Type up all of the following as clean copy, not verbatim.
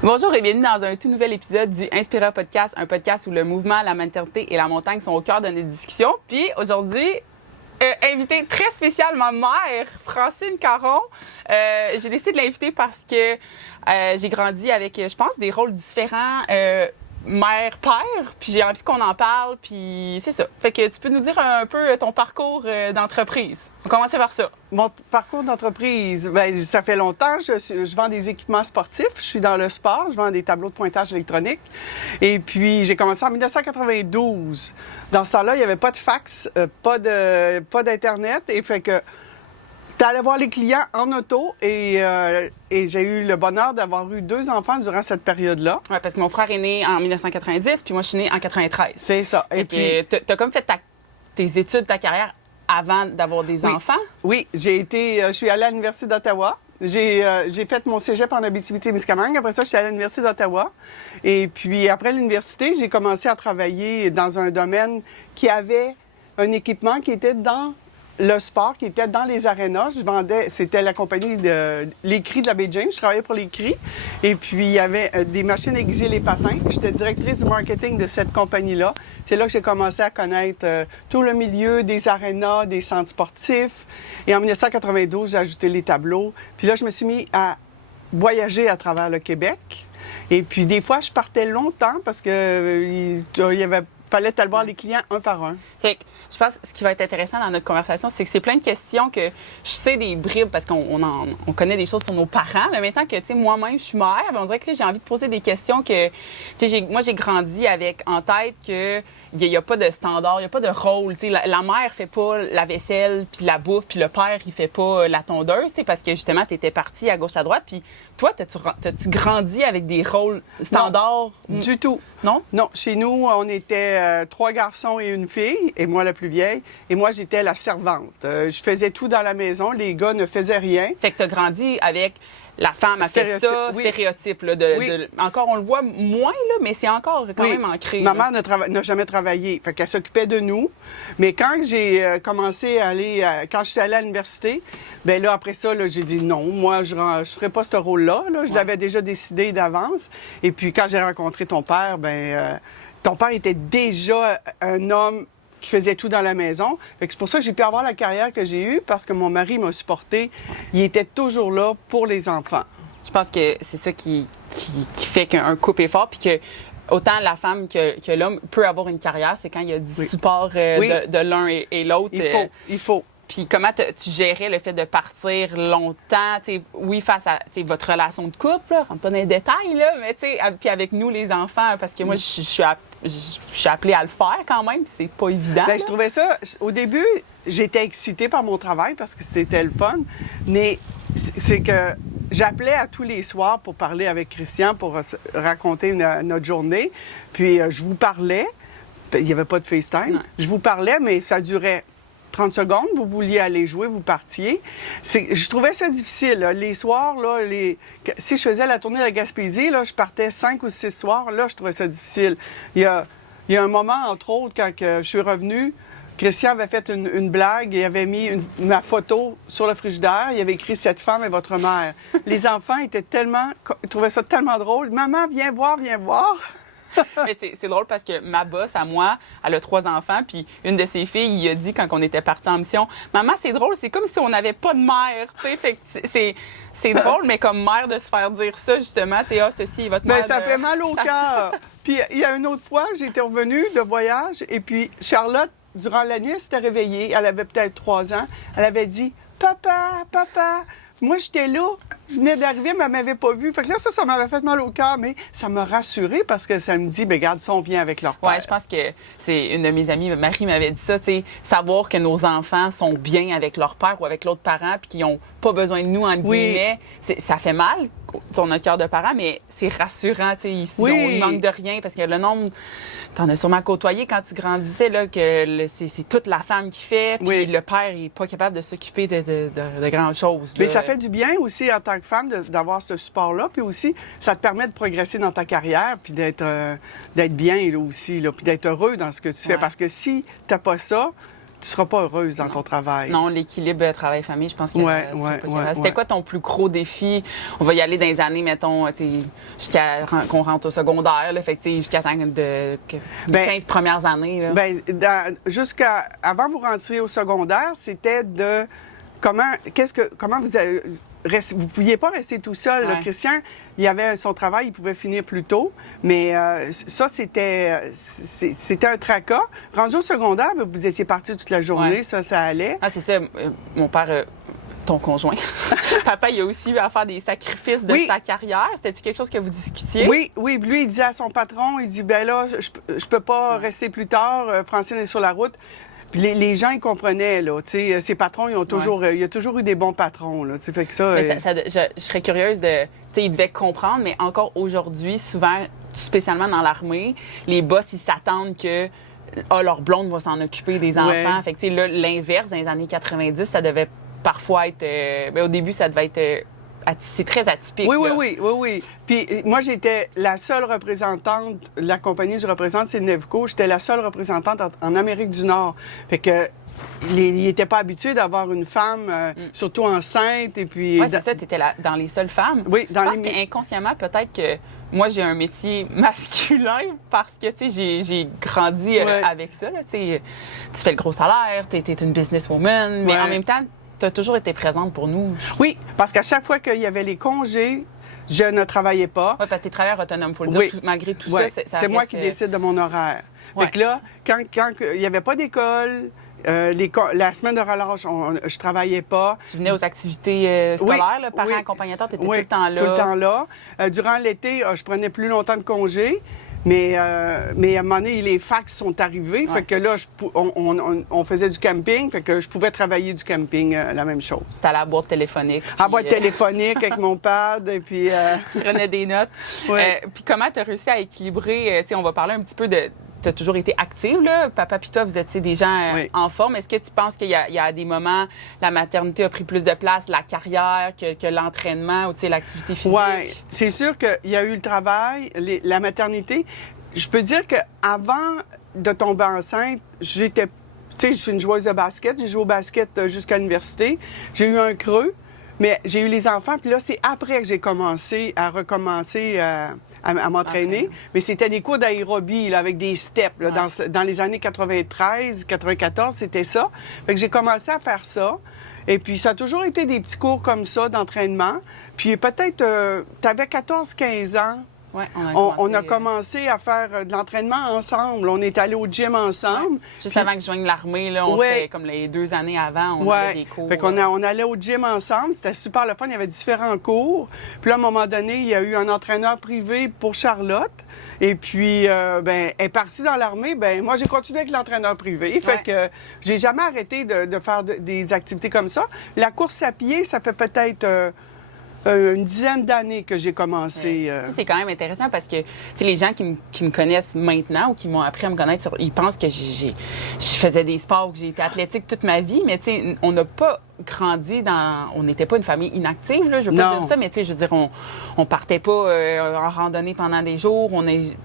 Bonjour et bienvenue dans un tout nouvel épisode du Inspira Podcast, un podcast où le mouvement, la maternité et la montagne sont au cœur de nos discussions. Puis aujourd'hui, invité très spécial, ma mère, Francine Caron. J'ai décidé de l'inviter parce que j'ai grandi avec, je pense, des rôles différents, mère-père, puis j'ai envie qu'on en parle, puis c'est ça. Fait que tu peux nous dire un peu ton parcours d'entreprise. On va commencer par ça. Mon parcours d'entreprise, bien, ça fait longtemps. Je vends des équipements sportifs. Je suis dans le sport. Je vends des tableaux de pointage électronique. Et puis, j'ai commencé en 1992. Dans ce temps-là, il n'y avait pas de fax, pas d'Internet. Et fait que tu allais voir les clients en auto et j'ai eu le bonheur d'avoir eu 2 enfants durant cette période-là. Oui, parce que mon frère est né en 1990, puis moi, je suis née en 93. C'est ça. Et puis, tu as comme fait tes études, ta carrière avant d'avoir des enfants? Oui, je suis allée à l'Université d'Ottawa. J'ai fait mon cégep en Abitibi-Témiscamingue. Après ça, je suis allée à l'Université d'Ottawa. Et puis, après l'université, j'ai commencé à travailler dans un domaine qui avait un équipement qui était dans le sport, qui était dans les arénas. Je vendais, c'était la compagnie de l'Écrit de la baie James. Je travaillais pour l'Écrit. Et puis, il y avait des machines aiguisées les patins. J'étais directrice du marketing de cette compagnie-là. C'est là que j'ai commencé à connaître tout le milieu des arénas, des centres sportifs. Et en 1992, j'ai ajouté les tableaux. Puis là, je me suis mis à voyager à travers le Québec. Et puis, des fois, je partais longtemps parce que fallait aller voir les clients un par un. Fait que je pense que ce qui va être intéressant dans notre conversation, c'est que c'est plein de questions que je sais des bribes parce qu'on connaît des choses sur nos parents. Mais maintenant que, tu sais, moi-même, je suis mère, on dirait que là, j'ai envie de poser des questions que, tu sais, moi, j'ai grandi avec en tête que il n'y a pas de standard, il n'y a pas de rôle. Tu sais, la mère fait pas la vaisselle, puis la bouffe, puis le père, il fait pas la tondeuse, tu sais, parce que justement, tu étais partie à gauche, à droite. Puis toi, t'as-tu grandi avec des rôles standards? Non, du tout. Non? Non. Chez nous, on était 3 garçons et une fille, et moi la plus vieille. Et moi, j'étais la servante. Je faisais tout dans la maison. Les gars ne faisaient rien. Fait que t'as grandi avec la femme a fait ça, oui. stéréotype. Là, encore, on le voit moins, là, mais c'est encore quand même ancré. Ma mère n'a jamais travaillé. Fait qu'elle s'occupait de nous. Mais quand j'ai commencé à aller, quand je suis allée à l'université, bien là, après ça, là, j'ai dit non, moi, je ne ferais pas ce rôle-là. Là. Je l'avais déjà décidé d'avance. Et puis, quand j'ai rencontré ton père, ton père était déjà un homme qui faisait tout dans la maison. C'est pour ça que j'ai pu avoir la carrière que j'ai eue, parce que mon mari m'a supporté. Il était toujours là pour les enfants. Je pense que c'est ça qui fait qu'un couple est fort, puis que autant la femme que l'homme peut avoir une carrière, c'est quand il y a du support de l'un et l'autre. Il faut. Puis comment tu gérais le fait de partir longtemps, face à votre relation de couple, là, rentre pas dans les détails, là, mais puis avec nous, les enfants, parce que moi, je suis appelée à le faire quand même, puis c'est pas évident. Je trouvais ça, au début, j'étais excitée par mon travail parce que c'était le fun, mais c'est que j'appelais à tous les soirs pour parler avec Christian, pour raconter notre journée, puis je vous parlais, il n'y avait pas de FaceTime, non. Je vous parlais, mais ça durait 30 secondes, vous vouliez aller jouer, vous partiez. Je trouvais ça difficile. Là. Les soirs, là, si je faisais la tournée de la Gaspésie, là, je partais 5 ou 6 soirs. Là, je trouvais ça difficile. Il y a un moment, entre autres, quand je suis revenue, Christian avait fait une blague et avait mis ma photo sur le frigidaire. Il avait écrit « Cette femme est votre mère ». Les enfants ils trouvaient ça tellement drôle. « Maman, viens voir, viens voir ». Mais c'est drôle parce que ma boss, à moi, elle a 3 enfants, puis une de ses filles, il a dit quand on était partis en mission, « Maman, c'est drôle, c'est comme si on n'avait pas de mère. » Fait que c'est drôle, mais comme mère, de se faire dire ça, justement, « Ah, ceci est votre mère. » Ça fait mal au cœur. Puis il y a une autre fois, j'étais revenue de voyage, et puis Charlotte, durant la nuit, elle s'était réveillée. Elle avait peut-être 3 ans. Elle avait dit, « Papa, papa. » Moi, j'étais là, je venais d'arriver, mais elle ne m'avait pas vue. Fait que là, ça m'avait fait mal au cœur, mais ça m'a rassurée parce que ça me dit, regarde, ils sont bien avec leur père. Oui, je pense que c'est une de mes amies, Marie, m'avait dit ça, tu sais, savoir que nos enfants sont bien avec leur père ou avec l'autre parent, puis qu'ils n'ont pas besoin de nous, entre guillemets. Ça fait mal sur notre cœur de parent, mais c'est rassurant, tu sais, ici, on manque de rien, parce que le nombre... T'en as sûrement côtoyé quand tu grandissais, là, que c'est toute la femme qui fait, puis le père n'est pas capable de s'occuper de grandes choses. Mais ça fait du bien aussi, en tant que femme, d'avoir ce support-là, puis aussi, ça te permet de progresser dans ta carrière, puis d'être bien, là, aussi, là, puis d'être heureux dans ce que tu fais. Parce que si t'as pas ça, tu seras pas heureuse dans ton travail. Non, l'équilibre travail-famille, je pense que Ouais, c'est ouais, pas ouais, capable. C'était ouais. quoi ton plus gros défi? On va y aller dans les années, mettons, tu sais, jusqu'à qu'on rentre au secondaire, là, fait que, tu sais, jusqu'à temps les Ben, 15 premières années. Là. Ben, jusqu'à avant vous rentriez au secondaire, c'était de comment vous pouviez pas rester tout seul. Ouais. Le Christian, il avait son travail, il pouvait finir plus tôt, mais ça c'était un tracas. Rendu au secondaire, ben, vous étiez parti toute la journée, Ouais. ça allait. Ah, c'est ça. Mon père, ton conjoint, papa, il a aussi eu à faire des sacrifices de Oui. sa carrière. C'était-tu quelque chose que vous discutiez? Oui, oui. Lui, il disait à son patron, il dit, ben là, je peux pas rester plus tard. Francine est sur la route. Puis les gens, ils comprenaient, là. Tu sais, ses patrons, ils ont toujours, il y a toujours eu des bons patrons, là. Tu sais, fait que ça. Mais je serais curieuse de. Tu sais, ils devaient comprendre, mais encore aujourd'hui, souvent, spécialement dans l'armée, les boss, ils s'attendent que leur blonde va s'en occuper des enfants. Ouais. Fait que, tu sais, là, l'inverse, dans les années 90, ça devait parfois être. Ben, au début, ça devait être. C'est très atypique. Oui, oui, là. oui, oui, oui. Puis moi, j'étais la seule représentante, la compagnie que je représente, c'est Nevco. J'étais la seule représentante en Amérique du Nord. Fait que ils n'étaient pas habitués d'avoir une femme, surtout enceinte, et puis... Oui, c'est ça, tu étais dans les seules femmes. Oui, dans je pense les... qu'inconsciemment, peut-être que moi, j'ai un métier masculin parce que, tu sais, j'ai grandi Ouais. avec ça. Là, tu fais le gros salaire, tu es une businesswoman, mais Ouais. en même temps, tu as toujours été présente pour nous. Oui, parce qu'à chaque fois qu'il y avait les congés, je ne travaillais pas. Oui, parce que tu es travailleur autonome, il faut le Oui. dire. Malgré tout Ouais. ça, C'est moi reste, qui décide de mon horaire. Ouais. Fait que là, quand il n'y avait pas d'école, la semaine de relâche, je travaillais pas. Tu venais aux activités scolaires, là, parents accompagnateurs, tu étais tout le temps là. Tout le temps là. Durant l'été, je prenais plus longtemps de congé. Mais à un moment donné, les fax sont arrivés. Ouais. Fait que là, on faisait du camping. Fait que je pouvais travailler du camping, la même chose. Tu allais à la boîte téléphonique. À puis, boîte téléphonique avec mon pad. Et puis... Tu prenais des notes. Ouais. Puis comment tu as réussi à équilibrer, tu sais, on va parler un petit peu de... Tu as toujours été active, là. Papa puis toi, vous êtes des gens Oui. en forme. Est-ce que tu penses qu'il y a des moments, la maternité a pris plus de place, la carrière, que l'entraînement ou, tu sais, l'activité physique? Oui, c'est sûr qu'il y a eu le travail, la maternité. Je peux dire qu'avant de tomber enceinte, j'étais... Tu sais, je suis une joueuse de basket. J'ai joué au basket jusqu'à l'université. J'ai eu un creux, mais j'ai eu les enfants. Puis là, c'est après que j'ai recommencer à m'entraîner. Okay. Mais c'était des cours d'aérobie là, avec des steps. Là, Ouais. dans les années 93, 94, c'était ça. Fait que j'ai commencé à faire ça. Et puis, ça a toujours été des petits cours comme ça d'entraînement. Puis peut-être, tu avais 14-15 ans. Ouais, On a commencé à faire de l'entraînement ensemble. On est allé au gym ensemble. Ouais. Juste Puis- avant que je joigne l'armée, là, on Ouais. fait comme les 2 années avant, on avait des cours. Fait on allait au gym ensemble. C'était super le fun. Il y avait différents cours. Puis là, à un moment donné, il y a eu un entraîneur privé pour Charlotte. Et puis, ben, elle est partie dans l'armée. Ben, moi, j'ai continué avec l'entraîneur privé. Fait Ouais. que j'ai jamais arrêté de faire des activités comme ça. La course à pied, ça fait peut-être une dizaine d'années que j'ai commencé. Ça, c'est quand même intéressant parce que tu sais, les gens qui me connaissent maintenant ou qui m'ont appris à me connaître, ils pensent que je faisais des sports, que j'ai été athlétique toute ma vie, mais tu sais, on n'a pas grandi on n'était pas une famille inactive, là, je veux pas Non. dire ça, mais tu sais, je veux dire, on partait pas en randonnée pendant des jours,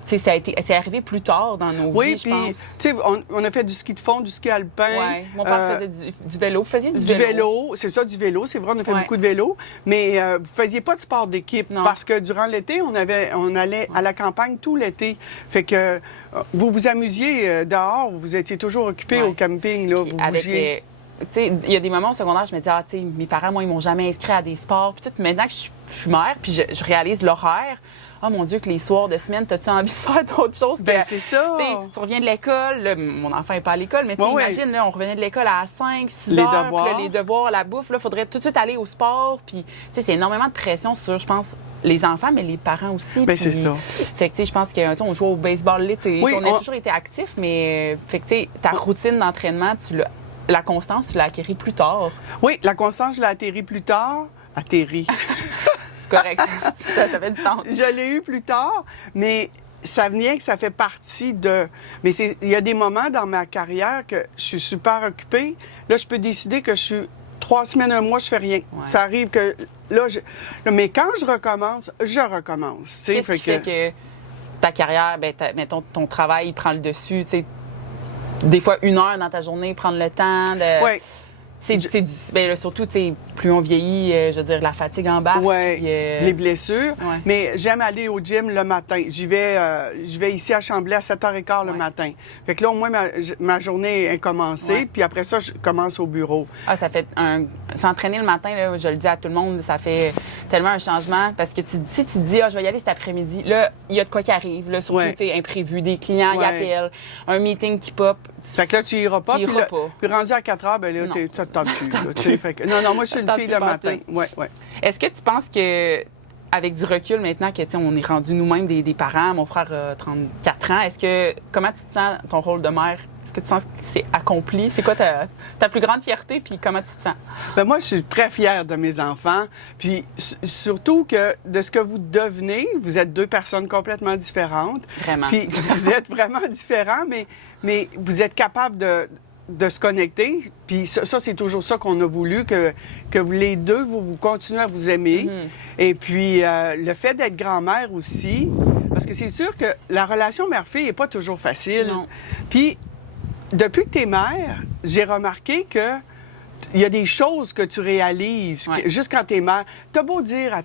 tu sais, c'est arrivé plus tard dans nos Oui, vies, je puis, pense. tu sais, on a fait du ski de fond, du ski alpin. Ouais. Mon père faisait du vélo. Vous faisiez Du vélo, c'est ça, du vélo. C'est vrai, on a fait Ouais. beaucoup de vélo. Mais vous faisiez pas de sport d'équipe. Non. Parce que durant l'été, on allait à la campagne tout l'été. Fait que vous vous amusiez dehors, vous étiez toujours occupés Ouais. au camping, là. Puis Vous avec bougiez. tu sais, il y a des moments au secondaire, je me dis, ah, tu sais, mes parents, moi, ils m'ont jamais inscrit à des sports. Puis tout, maintenant que je suis mère, puis je réalise l'horaire. Oh mon Dieu, que les soirs de semaine, t'as-tu envie de faire d'autres choses? Ben, que, c'est ça. Tu sais, tu reviens de l'école, là, mon enfant n'est pas à l'école, mais tu sais, Ouais, imagine, là, on revenait de l'école à 5, 6 Les heures. devoirs. Puis là, les devoirs, la bouffe, là, faudrait tout de suite aller au sport. Puis, tu sais, c'est énormément de pression sur, je pense, les enfants, mais les parents aussi. Ben, Puis, c'est ça. Fait que, tu sais, je pense qu'on joue au baseball l'été. Oui, on a toujours été actifs, mais, fait que, tu sais, ta routine d'entraînement, la constance, tu l'as acquérie plus tard. Oui, la constance, je l'ai atterri plus tard. Atterri. C'est correct. ça fait du sens. Je l'ai eu plus tard, mais ça vient que ça fait partie de... Mais il y a des moments dans ma carrière que je suis super occupée. Là, je peux décider que je suis 3 semaines, un mois, je fais rien. Ouais. Ça arrive que... Là, mais quand je recommence, je recommence. Tu sais, Qu'est-ce qui fait que ta carrière, ben, mettons, ton travail, il prend le dessus, tu sais, des fois 1 heure dans ta journée, prendre le temps de... Ouais. Ben, là, surtout, tu sais, plus on vieillit, je veux dire, la fatigue embarque. Oui, puis, les blessures. Ouais. Mais j'aime aller au gym le matin. J'y vais ici à Chambly à 7h15 le matin. Fait que là, au moins, ma journée est commencée. Ouais. Puis après ça, je commence au bureau. Ah, ça fait s'entraîner le matin, là, je le dis à tout le monde, ça fait tellement un changement. Parce que si tu te dis, je vais y aller cet après-midi, là, il y a de quoi qui arrive. Là, surtout, tu sais, imprévu, des clients, ils appellent, un meeting qui pop. Fait que là, tu iras pas. Puis rendu à 4h, ben là, ça te tente plus. Là, tu sais. Fait que, non, moi, je suis une fille le matin. Ouais. Est-ce que tu penses que, avec du recul maintenant que, tu sais, on est rendu nous-mêmes des parents, mon frère a 34 ans, comment tu te sens, ton rôle de mère? Est-ce que tu sens que c'est accompli? C'est quoi ta plus grande fierté, puis comment tu te sens? Ben moi, je suis très fière de mes enfants. Puis surtout que de ce que vous devenez, vous êtes 2 personnes complètement différentes. Vraiment. Puis vous êtes vraiment différents, mais vous êtes capables de se connecter. Puis ça c'est toujours ça qu'on a voulu, que vous les deux, vous continuez à vous aimer. Et puis, le fait d'être grand-mère aussi, parce que c'est sûr que la relation mère-fille n'est pas toujours facile. Non. Puis, depuis que tu es mère, j'ai remarqué que il y a des choses que tu réalises juste quand tu es mère. Tu as beau dire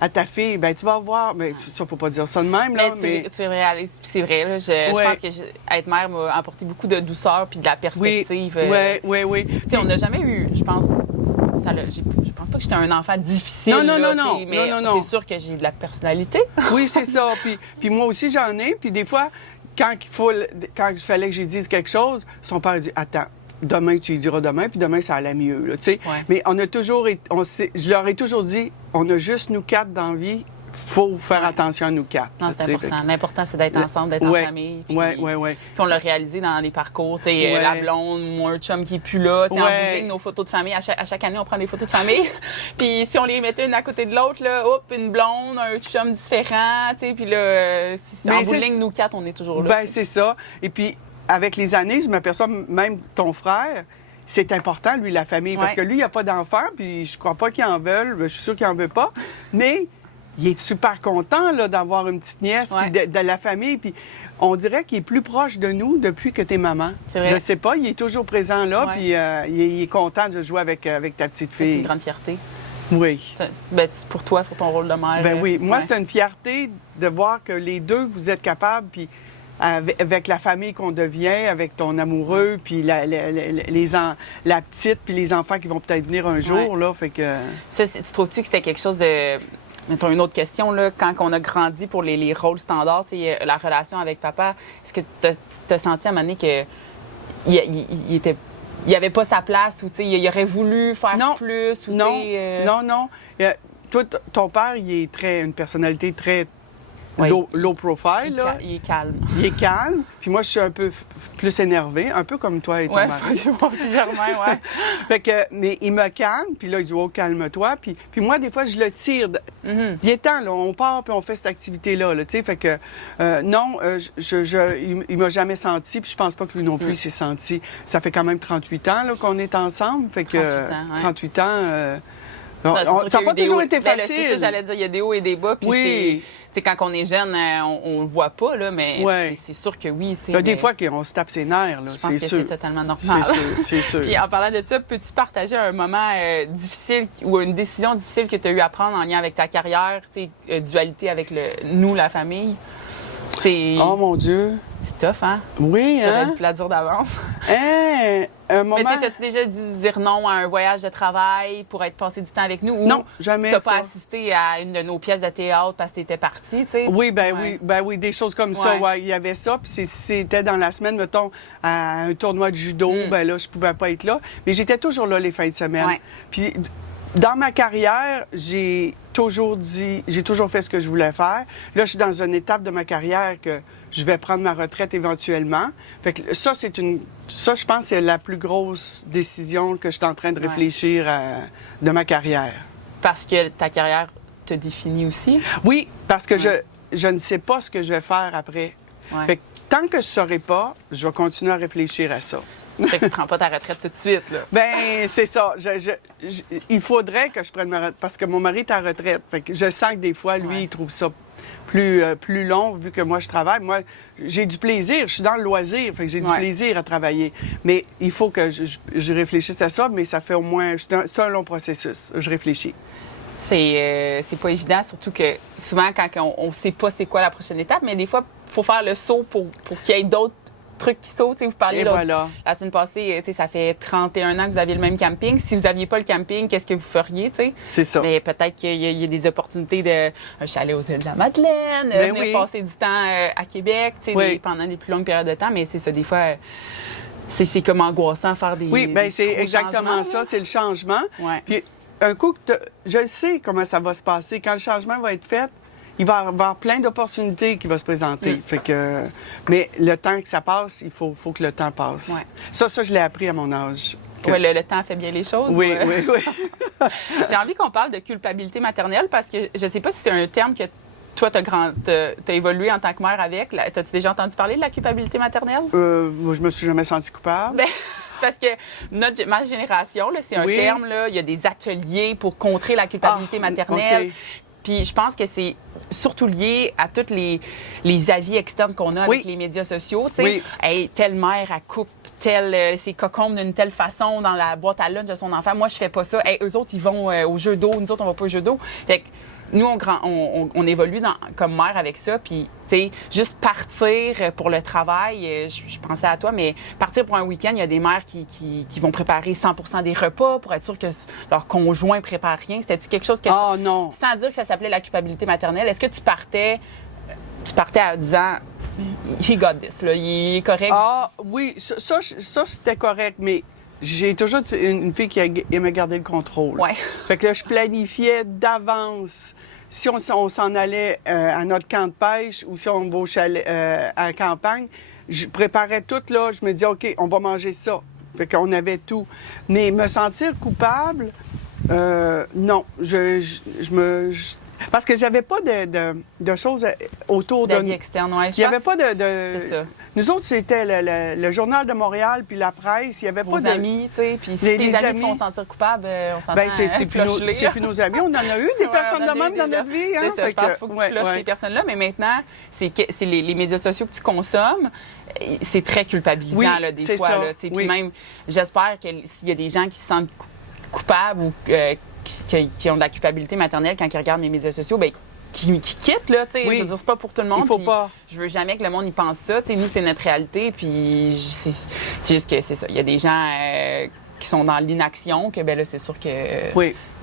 à ta fille, ben tu vas voir, mais ça, faut pas dire ça de même, là. Mais tu réalises, puis c'est vrai, là, je pense que être mère m'a apporté beaucoup de douceur puis de la perspective. Oui. Tu sais, on n'a jamais eu, je pense, je pense pas que j'étais un enfant difficile. Non. Mais c'est sûr que j'ai de la personnalité. Oui, c'est ça. Puis moi aussi, j'en ai. Puis des fois, quand il fallait que je dise quelque chose, son père dit, attends. Demain, tu lui diras demain, puis demain, ça allait mieux, là, tu sais. Ouais. Mais on a toujours... Je leur ai toujours dit, on a juste nous 4 dans la vie, faut faire attention à nous 4. Non, c'est important. L'important, c'est d'être ensemble, d'être en famille. Oui. Puis on l'a réalisé dans les parcours, tu sais, la blonde, moi, un chum qui est plus là, tu sais, en bout de ligne, nos photos de famille. À chaque année, on prend des photos de famille. Puis si on les mettait une à côté de l'autre, là, une blonde, un chum différent, tu sais, puis là, en bout de ligne, nous 4, on est toujours là. Ben c'est ça. Et puis, avec les années, je m'aperçois, même ton frère, c'est important, lui, la famille, parce que lui, il n'a pas d'enfant, puis je crois pas qu'il en veuille, je suis sûre qu'il en veut pas, mais il est super content là, d'avoir une petite nièce, puis de la famille, puis on dirait qu'il est plus proche de nous depuis que t'es maman. C'est vrai. Je sais pas, il est toujours présent là, puis il est content de jouer avec ta petite fille. C'est une grande fierté. Oui. Ben, pour toi, pour ton rôle de mère. Ben oui. Moi, c'est une fierté de voir que les deux, vous êtes capables, puis avec la famille qu'on devient, avec ton amoureux, puis la petite, puis les enfants qui vont peut-être venir un jour, là, fait que... Ça, tu trouves-tu que c'était quelque chose de... Mettons une autre question, là, quand on a grandi pour les rôles standards, tu sais, la relation avec papa, est-ce que tu t'as senti à un moment donné qu'il il avait pas sa place ou, tu sais, il aurait voulu faire plus? Ou, non. Toi, ton père, il est une personnalité très... Oui. Low profile, là. Il est calme. Il est calme. Puis moi, je suis un peu plus énervée, un peu comme toi et ton mari. Ouais. Fait que, mais il me calme, puis là, il dit, oh, calme-toi. Puis moi, des fois, je le tire. Il est temps, là, on part, puis on fait cette activité-là, là, tu sais. Fait que, non, il m'a jamais senti, puis je pense pas que lui non plus, il s'est senti. Ça fait quand même 38 ans, là, qu'on est ensemble. Fait que, 38 ans, ça n'a pas toujours été facile. C'est ça, j'allais dire, il y a des hauts et des bas, puis c'est quand on est jeune, on le voit pas, là, mais c'est sûr que oui. Il y a des fois qu'on se tape ses nerfs, là, c'est sûr. C'est totalement normal. C'est sûr. Puis en parlant de ça, peux-tu partager un moment difficile ou une décision difficile que tu as eu à prendre en lien avec ta carrière, dualité avec nous, la famille? Oh mon Dieu! C'est tough, hein? Oui, J'aurais dû te la dire d'avance. Un moment... Mais t'as-tu déjà dû dire non à un voyage de travail pour être passé du temps avec nous? Non, jamais t'as pas assisté à une de nos pièces de théâtre parce que t'étais partie, tu sais? Oui, oui, des choses comme ça, il y avait ça. Puis c'était dans la semaine, mettons, à un tournoi de judo, ben là, je pouvais pas être là. Mais j'étais toujours là les fins de semaine. Ouais. Puis dans ma carrière, j'ai toujours fait ce que je voulais faire. Là, je suis dans une étape de ma carrière que je vais prendre ma retraite éventuellement. Fait que ça, je pense, c'est la plus grosse décision que je suis en train de réfléchir de ma carrière. Parce que ta carrière te définit aussi? Oui, parce que je ne sais pas ce que je vais faire après. Ouais. Fait que tant que je ne saurai pas, je vais continuer à réfléchir à ça. Fait que tu prends pas ta retraite tout de suite, là. Ben c'est ça. Il faudrait que je prenne ma retraite parce que mon mari est à retraite. Fait que je sens que des fois, lui, il trouve ça. plus long vu que moi, je travaille. Moi, j'ai du plaisir. Je suis dans le loisir, fait que j'ai du plaisir à travailler. Mais il faut que je réfléchisse à ça, mais ça fait au moins... C'est un long processus. Je réfléchis. C'est pas évident, surtout que souvent, quand on sait pas c'est quoi la prochaine étape, mais des fois, il faut faire le saut pour qu'il y ait d'autres trucs qui sautent. Vous parlez la semaine passée, ça fait 31 ans que vous aviez le même camping. Si vous n'aviez pas le camping, qu'est-ce que vous feriez? T'sais? C'est ça. Mais peut-être qu'il y a des opportunités de un chalet aux îles de la Madeleine, venir passer du temps à Québec pendant des plus longues périodes de temps. Mais c'est ça, des fois... C'est comme angoissant faire des... Oui, bien, c'est exactement ça, c'est le changement. Ouais. Puis, un coup, je sais comment ça va se passer. Quand le changement va être fait, il va y avoir plein d'opportunités qui vont se présenter. Fait que, mais le temps que ça passe, il faut que le temps passe. Ouais. Ça, je l'ai appris à mon âge. Oui, le temps fait bien les choses. Oui. J'ai envie qu'on parle de culpabilité maternelle parce que je ne sais pas si c'est un terme que toi, tu as évolué en tant que mère avec. As-tu déjà entendu parler de la culpabilité maternelle? Moi, je me suis jamais sentie coupable. Ben, parce que ma génération, là, c'est un terme, là, il y a des ateliers pour contrer la culpabilité maternelle. Okay. Puis je pense que c'est surtout lié à tous les avis externes qu'on a avec les médias sociaux. Tu sais, hey, telle mère, elle coupe ses cocombes d'une telle façon dans la boîte à lunch de son enfant. Moi, je fais pas ça. Hey, eux autres, ils vont au jeu d'eau. Nous autres, on va pas au jeu d'eau. Fait que nous, on évolue comme mère avec ça. Puis, tu sais, juste partir pour le travail, je pensais à toi, mais partir pour un week-end, il y a des mères qui vont préparer 100% des repas pour être sûr que leur conjoint prépare rien. C'était-tu quelque chose que... Ah, non. Sans dire que ça s'appelait la culpabilité maternelle, est-ce que tu partais en disant... He got this, là, il est correct? Ah, oui, ça c'était correct, mais... J'ai toujours une fille qui aimait garder le contrôle. Ouais. Fait que là, je planifiais d'avance si on s'en allait à notre camp de pêche ou si on va au chalet à la campagne. Je préparais tout, là. Je me disais, OK, on va manger ça. Fait qu'on avait tout. Mais me sentir coupable, non. Parce que j'avais pas de choses autour de nous. Externe, ouais. Il n'y avait pas de... C'est ça. Nous autres, c'était le Journal de Montréal puis la presse. Il n'y avait pas de... amis, tu sais. Puis si tes amis te font sentir coupable, on s'entend. Bien, c'est plus nos amis. On en a eu des personnes de même dans notre vie. Hein? C'est ça, je pense qu'il faut que tu flushes ces personnes-là. Mais maintenant, c'est les médias sociaux que tu consommes. C'est très culpabilisant, là, des fois. Là, puis même, j'espère que s'il y a des gens qui se sentent coupables ou qui ont de la culpabilité maternelle quand ils regardent mes médias sociaux, bien, qui quittent, là, tu sais. Je veux dire, c'est pas pour tout le monde. Il faut pas. Je veux jamais que le monde y pense ça. Tu sais, nous, c'est notre réalité, puis c'est juste que c'est ça. Il y a des gens qui sont dans l'inaction, que, ben là, c'est sûr que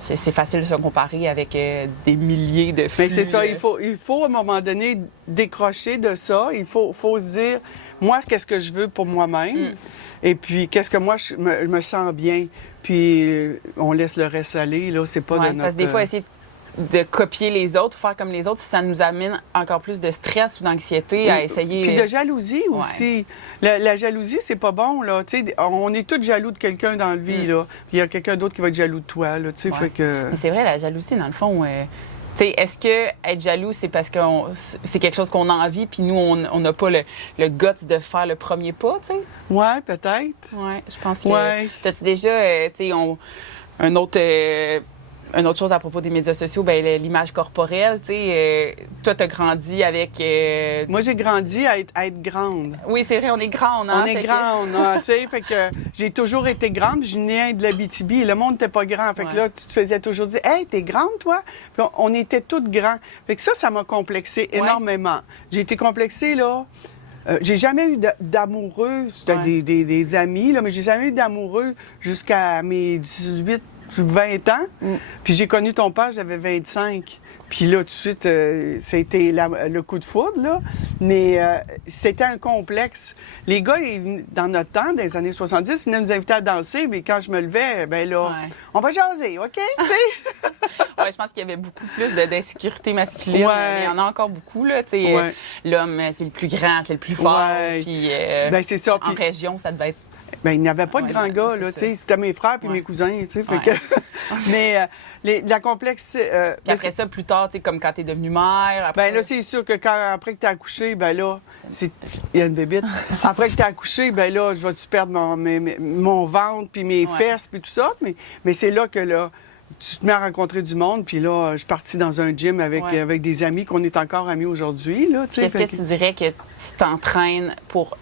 c'est facile de se comparer avec des milliers de flux. Mais c'est ça, il faut à un moment donné décrocher de ça. Il faut se dire, moi, qu'est-ce que je veux pour moi-même? Et puis, qu'est-ce que moi, je me sens bien? Puis, on laisse le reste aller, là, c'est pas de notre... Parce que des fois, essayer de copier les autres, faire comme les autres, ça nous amène encore plus de stress ou d'anxiété à essayer... Puis de jalousie aussi. La jalousie, c'est pas bon, là. Tu sais, on est tous jaloux de quelqu'un dans la vie, là. Puis il y a quelqu'un d'autre qui va être jaloux de toi, là, tu sais, fait que... Mais c'est vrai, la jalousie, dans le fond... Tu sais, est-ce que être jaloux, c'est parce que c'est quelque chose qu'on a envie, puis nous, on n'a pas le guts de faire le premier pas, tu sais? Ouais, peut-être. Ouais, je pense que... T'as-tu déjà, tu sais, une autre chose à propos des médias sociaux, bien, l'image corporelle, tu sais, toi, t'as grandi avec... Moi, j'ai grandi à être grande. Oui, c'est vrai, on est grande, hein? On est grande, hein, tu sais, fait que j'ai toujours été grande, je venais de l'Abitibi, le monde n'était pas grand, fait que là, tu te faisais toujours dire « Hey, t'es grande, toi? » Puis on était toutes grands. Fait que ça m'a complexée énormément. J'ai été complexée, là... j'ai jamais eu d'amoureux, c'était des amis, là, mais j'ai jamais eu d'amoureux jusqu'à mes 18, 20 ans. Puis j'ai connu ton père, j'avais 25. Puis là, tout de suite, c'était le coup de foudre, là. Mais c'était un complexe. Les gars, dans notre temps, dans les années 70, ils venaient nous inviter à danser, mais quand je me levais, ben là, on va jaser, OK? Oui, je pense qu'il y avait beaucoup plus d'insécurité masculine. Il y en a encore beaucoup, là. Tu sais, l'homme, c'est le plus grand, c'est le plus fort. Puis, ben, c'est ça. En région, ça devait être... Ben, il n'y avait pas de grands gars, là, tu sais. C'était mes frères puis mes cousins, tu sais. Fait que... Mais la complexe... Puis après ça, plus tard, tu sais, comme quand t'es devenue mère... Après... Ben là, c'est sûr que après que t'as accouché, ben là, il y a une bébite. Après que t'as accouché, ben là, je vais-tu perdre mon ventre puis mes fesses puis tout ça. Mais c'est là que, là, tu te mets à rencontrer du monde, puis là, je suis partie dans un gym avec des amis qu'on est encore amis aujourd'hui. Est-ce que tu dirais que tu t'entraînes pour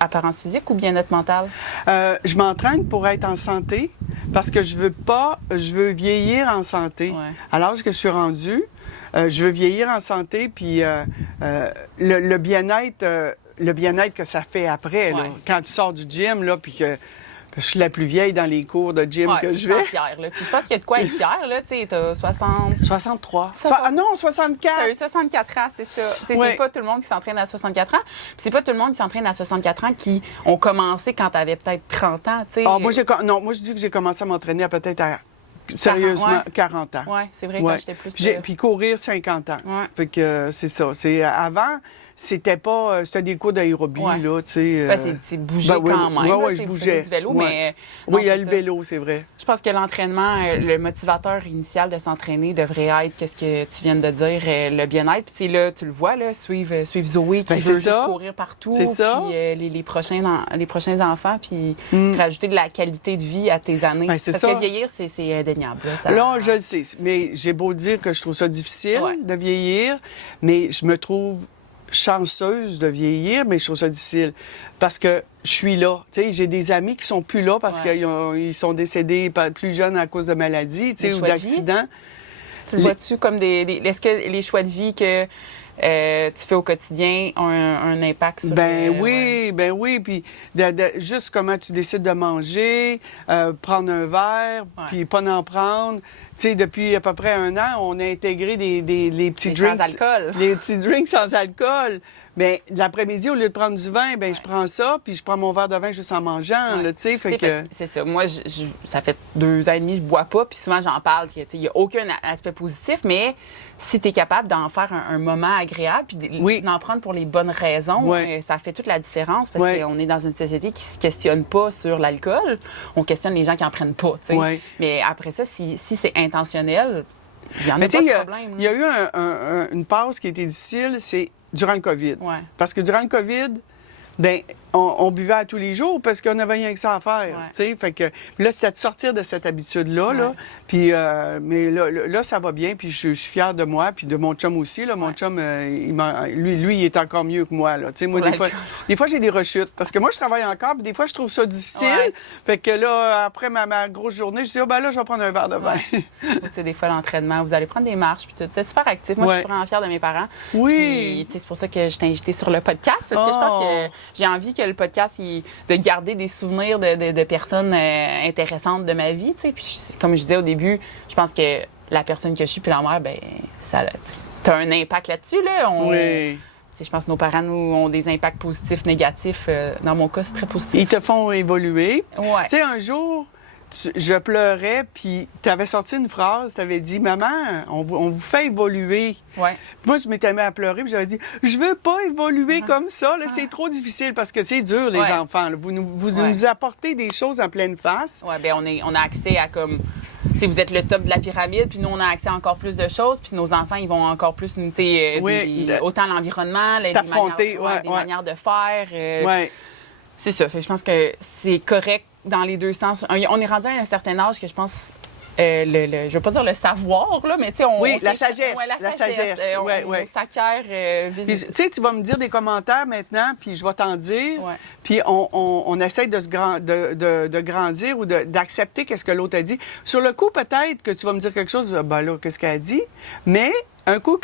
apparence physique ou bien-être mental? Je m'entraîne pour être en santé parce que je veux vieillir en santé. Ouais. À l'âge que je suis rendue, je veux vieillir en santé, puis le bien-être que ça fait après, là, quand tu sors du gym, là, puis que je suis la plus vieille dans les cours de gym que je vais. Fière, là. Puis je pense qu'il y a de quoi être fière, là. Tu sais, t'as 60... 63. Non, 64. T'as eu 64 ans, c'est ça. Tu sais, c'est pas tout le monde qui s'entraîne à 64 ans. Puis c'est pas tout le monde qui s'entraîne à 64 ans qui ont commencé quand t'avais peut-être 30 ans, tu sais. Moi, je dis que j'ai commencé à m'entraîner à peut-être sérieusement 40 ans. Oui, c'est vrai, quand j'étais plus... Puis courir 50 ans. Ouais. Fait que c'est ça. Avant... C'était des cours d'aérobie, là, tu sais. C'est bouger quand même. Oui, je bougeais. Du vélo, mais... Oui, il y a le vélo, c'est vrai. Je pense que l'entraînement, le motivateur initial de s'entraîner devrait être, qu'est-ce que tu viens de dire, le bien-être. Puis là, tu le vois, là, suivre Zoé qui veut juste courir partout. C'est ça. Puis les prochains enfants, puis rajouter de la qualité de vie à tes années. Parce que vieillir, c'est indéniable. Là, je le sais. Mais j'ai beau dire que je trouve ça difficile de vieillir, mais je me trouve chanceuse de vieillir, mais je trouve ça difficile parce que je suis là. Tu sais, j'ai des amis qui sont plus là parce qu'ils sont décédés plus jeunes à cause de maladies, tu sais, ou d'accidents. Tu le vois-tu comme est-ce que les choix de vie que tu fais au quotidien ont un impact sur... Ben oui. Puis juste comment tu décides de manger, prendre un verre, puis pas en prendre. Tu sais, depuis à peu près 1 an, on a intégré les petits drinks... sans alcool. Les petits drinks sans alcool. Bien, l'après-midi, au lieu de prendre du vin, ben je prends ça, puis je prends mon verre de vin juste en mangeant, là, tu sais, fait que... C'est ça. Moi, ça fait 2 ans et demi que je bois pas, puis souvent, j'en parle, il n'y a aucun aspect positif, mais si tu es capable d'en faire un moment agréable, puis d'en prendre pour les bonnes raisons, ça fait toute la différence, parce qu'on est dans une société qui se questionne pas sur l'alcool. On questionne les gens qui en prennent pas, tu sais. Mais après ça, si c'est intentionnel, il y en a pas de problème. Il y a eu une pause qui a été difficile, c'est durant le COVID. Parce que durant le COVID, ben on buvait à tous les jours parce qu'on n'avait rien que ça à faire. Tu sais, fait que là, c'est de sortir de cette habitude-là. Là, puis, mais là, ça va bien. Puis je suis fière de moi, puis de mon chum aussi. Là, mon chum, lui, il est encore mieux que moi. Là. Tu sais, moi, des fois, j'ai des rechutes. Parce que moi, je travaille encore, puis des fois, je trouve ça difficile. Fait que là, après ma grosse journée, je dis, là, je vais prendre un verre de vin. Tu sais, des fois, l'entraînement, vous allez prendre des marches, puis tout. C'est super actif. Moi, je suis vraiment fière de mes parents. Oui. Puis, c'est pour ça que je t'ai invitée sur le podcast. Parce que je pense que j'ai envie que le podcast, de garder des souvenirs de personnes intéressantes de ma vie, tu sais. Puis, comme je disais au début, je pense que la personne que je suis puis la mère, ben ça t'as un impact là-dessus, là. Je pense que nos parents, nous, ont des impacts positifs, négatifs. Dans mon cas, c'est très positif. Ils te font évoluer. Ouais. Tu sais, un jour... Je pleurais, puis tu avais sorti une phrase, tu avais dit « Maman, on vous fait évoluer. » Moi, je m'étais mis à pleurer, puis j'avais dit « Je veux pas évoluer comme ça, là, c'est trop difficile parce que c'est dur, les enfants. Là. Vous nous apportez des choses en pleine face. » Oui, bien, on a accès à comme... T'sais, vous êtes le top de la pyramide, puis nous, on a accès à encore plus de choses, puis nos enfants, ils vont encore plus nous... autant l'environnement, les manières de faire. C'est ça. Fait, je pense que c'est correct dans les deux sens. On est rendu à un certain âge que je pense, je veux pas dire le savoir, là, mais tu sais, la sagesse. La sagesse. On s'acquiert tu sais, tu vas me dire des commentaires maintenant, puis je vais t'en dire. Puis on essaie de grandir ou d'accepter qu'est-ce que l'autre a dit. Sur le coup, peut-être que tu vas me dire quelque chose, ben là, qu'est-ce qu'elle a dit? Mais un coup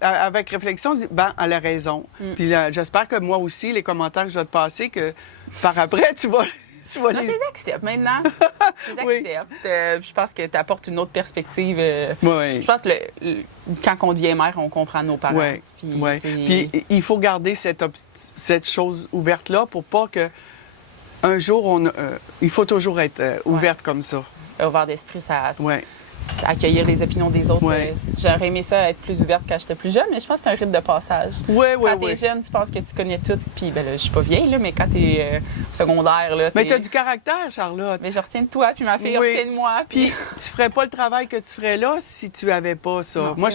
avec réflexion, on se dit, ben, elle a raison. Puis j'espère que moi aussi, les commentaires que je vais te passer, que par après, tu vas... Non, je les accepte maintenant. Je les accepte. Je pense que tu apportes une autre perspective. Je pense que quand on devient mère, on comprend nos parents. Puis il faut garder cette chose ouverte-là pour pas que un jour, il faut toujours être ouverte comme ça. Ouvert d'esprit, ça... accueillir les opinions des autres. J'aurais aimé ça être plus ouverte quand j'étais plus jeune, mais je pense que c'est un rite de passage. Quand t'es jeune, tu penses que tu connais tout, puis ben là, je suis pas vieille, là, mais quand t'es secondaire... Là, mais t'as du caractère, Charlotte. Mais je retiens de toi, puis ma fille retient de moi. Puis tu ferais pas le travail que tu ferais là si tu avais pas ça. Non, moi,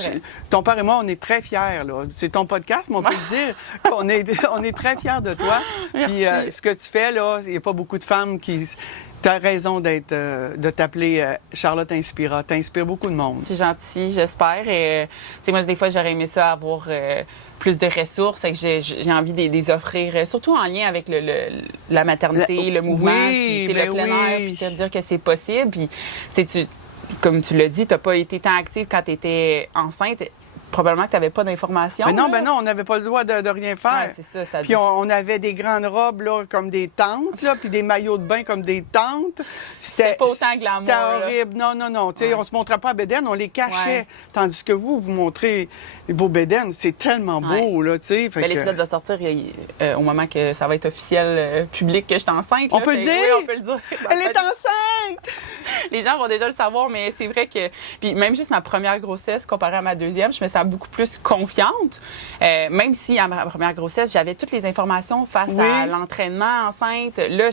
ton père et moi, on est très fiers. Là. C'est ton podcast, mais on peut te dire qu'on est très fiers de toi. Puis ce que tu fais, là, il n'y a pas beaucoup de femmes qui... Tu as raison de t'appeler Charlotte Inspira. Tu inspires beaucoup de monde. C'est gentil, j'espère. Et, moi, des fois, j'aurais aimé ça avoir plus de ressources. Que j'ai envie de les offrir, surtout en lien avec la maternité, le mouvement, puis le plein air, puis de dire que c'est possible. Puis, comme tu l'as dit, tu n'as pas été tant active quand tu étais enceinte. Probablement que tu n'avais pas d'informations. Non, on n'avait pas le droit de rien faire. Ouais, c'est ça. Puis on avait des grandes robes là, comme des tentes, là, puis des maillots de bain comme des tentes. C'était pas autant glamour. C'était horrible. Non. On se montrait pas à bédaine, on les cachait. Ouais. Tandis que vous montrez vos bédaines. C'est tellement beau, là, tu sais. L'épisode va sortir au moment que ça va être officiel, public, que je suis enceinte. On peut le dire? Oui, on peut le dire. Elle est enceinte! Les gens vont déjà le savoir, mais c'est vrai que... Puis même juste ma première grossesse comparée à ma deuxième, je me sens beaucoup plus confiante. Même si à ma première grossesse, j'avais toutes les informations face à l'entraînement enceinte. Là,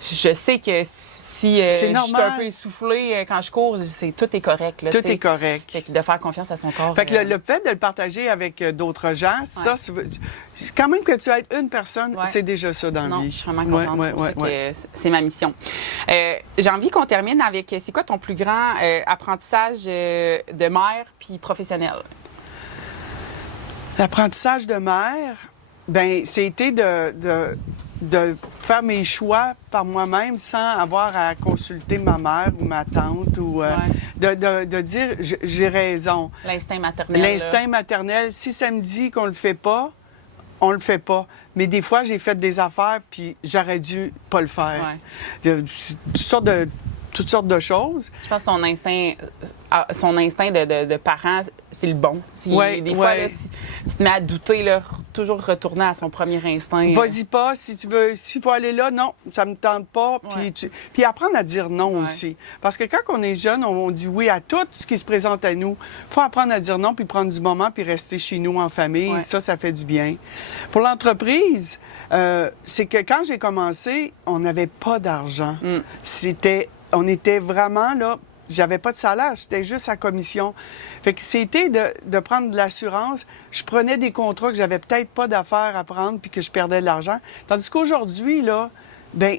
je sais que si je suis un peu essoufflée quand je cours, tout est correct. Là, tout est correct. Fait que de faire confiance à son corps. Fait que le fait de le partager avec d'autres gens, ça, c'est quand même que tu aides une personne, c'est déjà ça dans la vie. Je suis vraiment contente. C'est pour ça que c'est ma mission. J'ai envie qu'on termine avec, c'est quoi ton plus grand apprentissage de mère puis professionnel? L'apprentissage de mère, bien, c'était de faire mes choix par moi-même sans avoir à consulter ma mère ou ma tante ou de dire j'ai raison. L'instinct maternel. L'instinct maternel, si ça me dit qu'on le fait pas, on le fait pas. Mais des fois, j'ai fait des affaires puis j'aurais dû pas le faire. Toutes sortes de choses. Je pense que son instinct de parent, c'est le bon. Des fois, là, si tu te mets à douter, là, toujours retourner à son premier instinct. Vas-y pas, si tu veux, s'il faut aller là, non, ça me tente pas. Puis apprendre à dire non aussi. Parce que quand on est jeune, on dit oui à tout ce qui se présente à nous. Il faut apprendre à dire non, puis prendre du moment, puis rester chez nous en famille. Ça fait du bien. Pour l'entreprise, c'est que quand j'ai commencé, on n'avait pas d'argent. On était vraiment là, j'avais pas de salaire, j'étais juste à commission. Fait que c'était de prendre de l'assurance. Je prenais des contrats que j'avais peut-être pas d'affaires à prendre puis que je perdais de l'argent. Tandis qu'aujourd'hui, là, bien,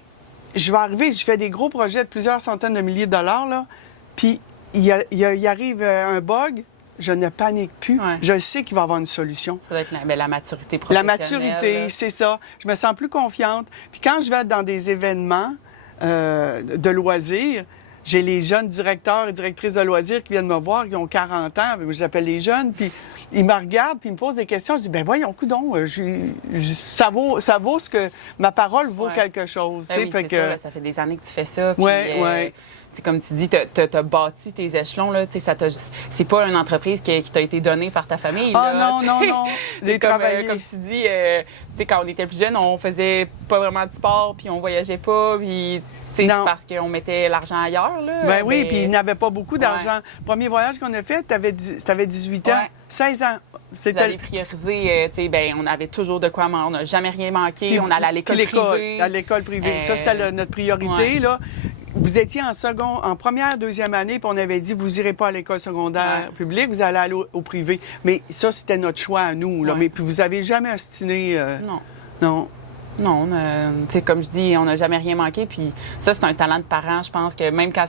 je vais arriver, je fais des gros projets de plusieurs centaines de milliers de dollars, là, puis il arrive un bug, je ne panique plus. Je sais qu'il va y avoir une solution. Ça doit être la maturité professionnelle. La maturité, c'est ça. Je me sens plus confiante. Puis quand je vais dans des événements de loisirs, j'ai les jeunes directeurs et directrices de loisirs qui viennent me voir, qui ont 40 ans, j'appelle les jeunes, puis ils me regardent, puis ils me posent des questions. Je dis, ben voyons, coudonc, ça vaut ce que ma parole vaut quelque chose. Ben oui, ça fait des années que tu fais ça. Oui. Comme tu dis, tu as bâti tes échelons. Là, c'est pas une entreprise qui t'a été donnée par ta famille. Ah non. Comme tu dis, quand on était plus jeune, on faisait pas vraiment de sport, puis on voyageait pas, puis... parce qu'on mettait l'argent ailleurs. Là, ben oui, puis il n'avait pas beaucoup d'argent. Le premier voyage qu'on a fait, tu avais 18 ans, 16 ans. Vous avez priorisé, on avait toujours de quoi manger. On n'a jamais rien manqué. Puis, on allait à l'école privée. À l'école privée. Ça, c'était notre priorité. Là. Vous étiez en première, deuxième année, puis on avait dit, vous irez pas à l'école secondaire publique, vous allez aller au privé. Mais ça, c'était notre choix à nous. Là. Mais puis vous avez jamais ostiné... Non. Non, comme je dis, on n'a jamais rien manqué. Puis ça, c'est un talent de parent. Je pense que même quand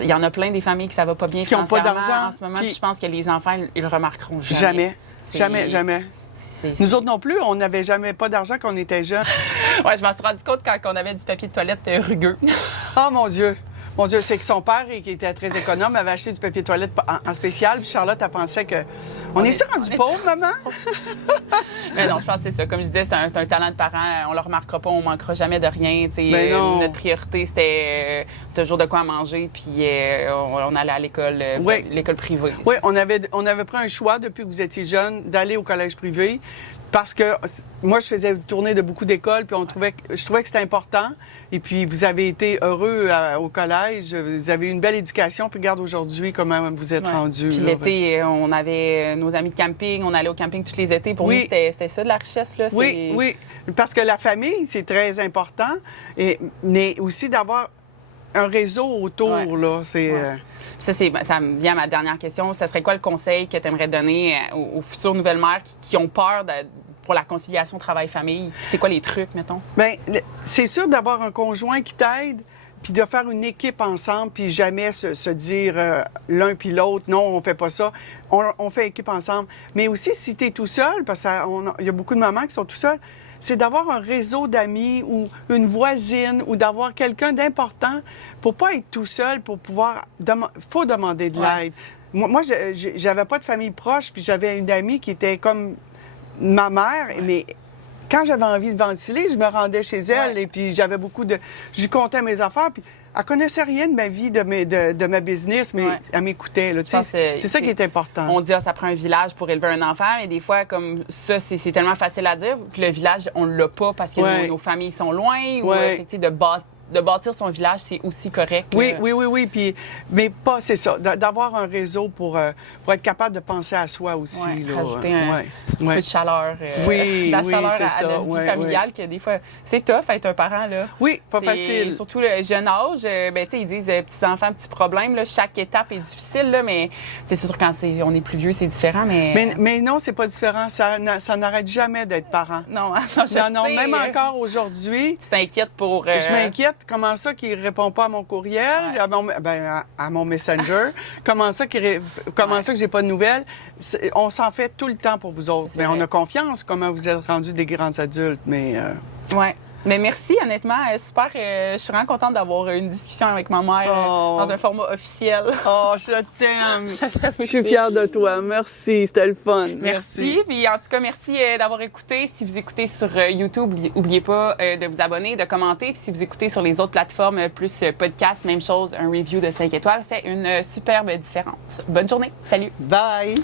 il y en a plein des familles qui ça va pas bien qui n'ont pas d'argent en ce moment, puis je pense que les enfants, ils le remarqueront jamais. Jamais. Nous autres non plus, on n'avait jamais pas d'argent quand on était jeunes. Je m'en suis rendu compte quand on avait du papier de toilette rugueux. Oh mon Dieu! Mon Dieu, c'est que son père, qui était très économe, avait acheté du papier de toilette en spécial. Puis Charlotte, elle pensait que... On est-tu rendu pauvre, maman? Mais non, je pense que c'est ça. Comme je disais, c'est un talent de parent. On le remarquera pas, on manquera jamais de rien. Notre priorité, c'était toujours de quoi manger. Puis on allait à l'école privée. Oui, on avait pris un choix depuis que vous étiez jeune d'aller au collège privé. Parce que moi, je faisais tourner de beaucoup d'écoles, puis je trouvais que c'était important. Et puis, vous avez été heureux au collège. Vous avez eu une belle éducation. Puis, regarde aujourd'hui comment vous êtes rendus. Puis l'été, on avait nos amis de camping. On allait au camping tous les étés. Pour nous, c'était ça de la richesse. Là. Oui. Parce que la famille, c'est très important. Mais aussi d'avoir un réseau autour, là. Ça me vient à ma dernière question. Ça serait quoi le conseil que tu aimerais donner aux futures nouvelles mères qui ont peur pour la conciliation travail-famille? C'est quoi les trucs, mettons? Bien, c'est sûr d'avoir un conjoint qui t'aide, puis de faire une équipe ensemble, puis jamais se dire l'un puis l'autre, non, on fait pas ça. On fait équipe ensemble. Mais aussi, si tu es tout seul, parce qu'il y a beaucoup de mamans qui sont tout seuls, c'est d'avoir un réseau d'amis ou une voisine ou d'avoir quelqu'un d'important pour pas être tout seul, pour pouvoir... faut demander de l'aide. Moi, j'avais pas de famille proche, puis j'avais une amie qui était comme ma mère, mais... Quand j'avais envie de ventiler, je me rendais chez elle et puis j'avais beaucoup de... Je lui contais mes affaires, puis elle connaissait rien de ma vie, de ma business, mais elle m'écoutait. C'est ça qui est important. On dit, ça prend un village pour élever un enfant, mais des fois, comme ça, c'est tellement facile à dire. Puis le village, on l'a pas parce que nos familles sont loin. Ou de bâtir son village, c'est aussi correct. Oui. Puis, mais pas, c'est ça, d'avoir un réseau pour être capable de penser à soi aussi. Rajouter un petit peu de chaleur. La chaleur à notre vie familiale, que des fois, c'est tough être un parent. Là. Oui, pas facile. Surtout le jeune âge. Ils disent petits-enfants, petits problèmes. Là, chaque étape est difficile, là, mais c'est sûr quand on est plus vieux, c'est différent. Mais non, c'est pas différent. Ça n'arrête jamais d'être parent. Non, même encore aujourd'hui. Tu t'inquiètes pour... Je m'inquiète. Comment ça qu'il répond pas à mon courriel, à mon Messenger? Comment ça que j'ai pas de nouvelles? On s'en fait tout le temps pour vous autres. Mais on a confiance comment vous êtes rendus des grands adultes. Mais Mais merci, honnêtement. Super. Je suis vraiment contente d'avoir une discussion avec ma mère dans un format officiel. Oh, je t'aime. Je suis fière de toi. Merci. C'était le fun. Merci. Puis en tout cas, merci d'avoir écouté. Si vous écoutez sur YouTube, n'oubliez pas de vous abonner, de commenter. Puis si vous écoutez sur les autres plateformes, plus podcast, même chose, un review de 5 étoiles fait une superbe différence. Bonne journée. Salut. Bye.